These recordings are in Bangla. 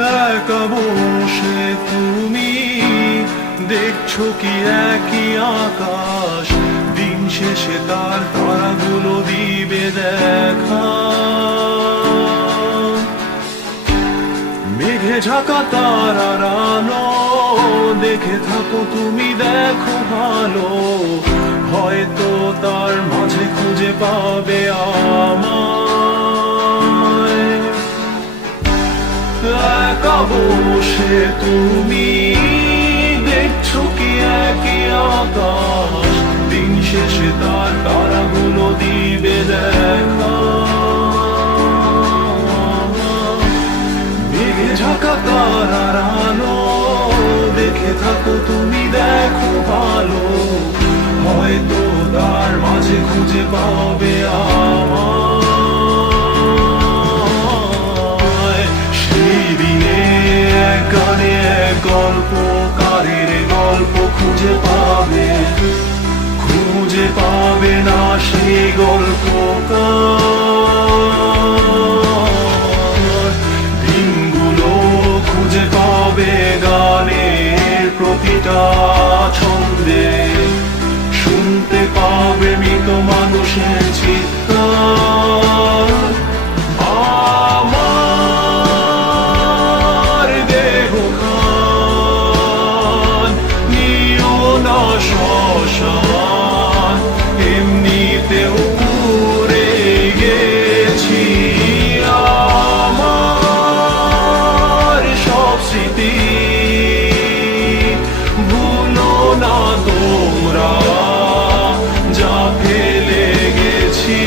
একা বসে তুমি দেখছো কি একই আকাশ, দিন শেষে তার তারাগুলো দিবে দেখা। মেঘে ঢাকা তারার আলো দেখে থাকো তুমি, দেখো ভালো, হয়তো তার মাঝে খুঁজে পাবে আমায়। একা বসে তুমি দেখছো কি একই আকাশ, দিন শেষে তার তারাগুলো দিবে দেখা। মেঘে ঢাকা তারার আলো দেখে থাকো তুমি, দেখো ভালো, হয়তো তার মাঝে খুঁজে পাবে আমায়। সেই দিনে এক গানে এক গল্পকারের গল্প খুঁজে পাবে, খুঁজে পাবে না সেই গল্পকার। দিনগুলো খুঁজে পাবে গানের প্রতিটা ছন্দে, শুনতে পাবে মৃত মানুষের চিৎকার। আমার দেহখান নিও না শ্মশান, এমনিতেও পুড়ে গেছি। আমার সব স্মৃতি ভুলো না তোমরা, যা ফেলে গেছি।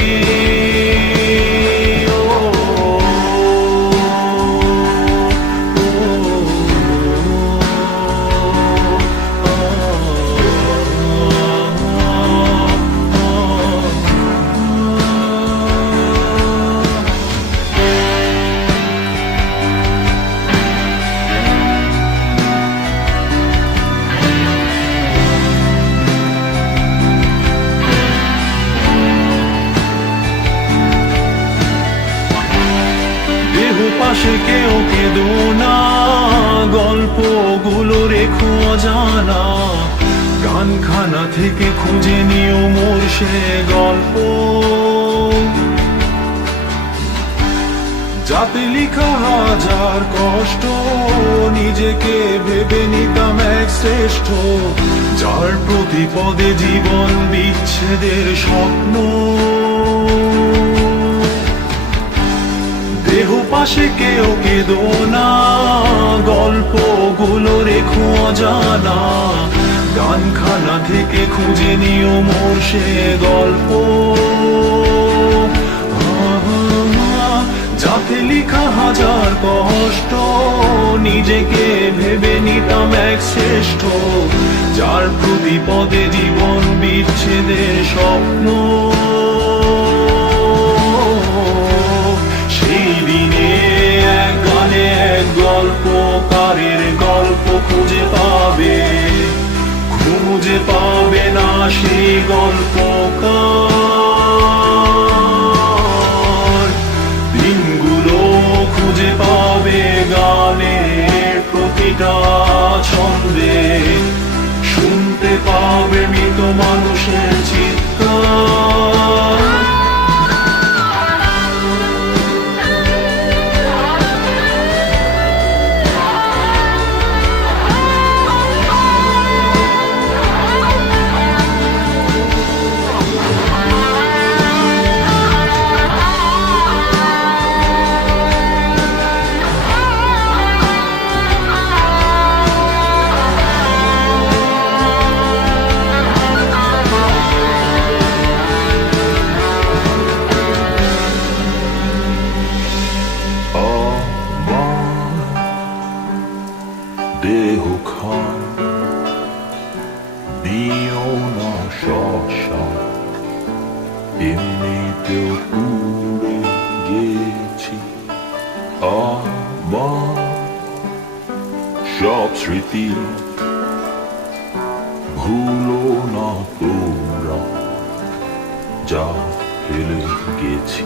পাশে কেউ কেঁদো না, গল্পগুলো রেখো অজানা, গানখানা থেকে খুঁজে নিও মোর সে গল্প, যাতে লিখা হাজার কষ্ট নিজেকে ভেবে নিতাম এক শ্রেষ্ঠ, যার প্রতি পদে জীবন বিচ্ছেদের স্বপ্ন। দেহ পাশে কেউ কেঁদো না, গল্পগুলো রেখো অজানা, গানখানা থেকে খুঁজে নিও মোর সে গল্প, যাতে লিখা হাজার কষ্ট নিজেকে ভেবে নিতাম এক শ্রেষ্ঠ, যার প্রতি পদে জীবন বিচ্ছেদের স্বপ্ন। সেই দিনে এক গানে এক গল্পকারের গল্প খুঁজে পাবে, খুঁজে পাবে না সেই গল্পকার। দিনগুলো খুঁজে পাবে গানের প্রতিটা ছন্দে, শুনতে পাবে মৃত মানুষের চিৎকার। দেহখান নিও না শ্মশান, এমনিতেও পুড়ে গেছি। আমার সব স্মৃতি ভুলো না তোমরা, যা ফেলে গেছি।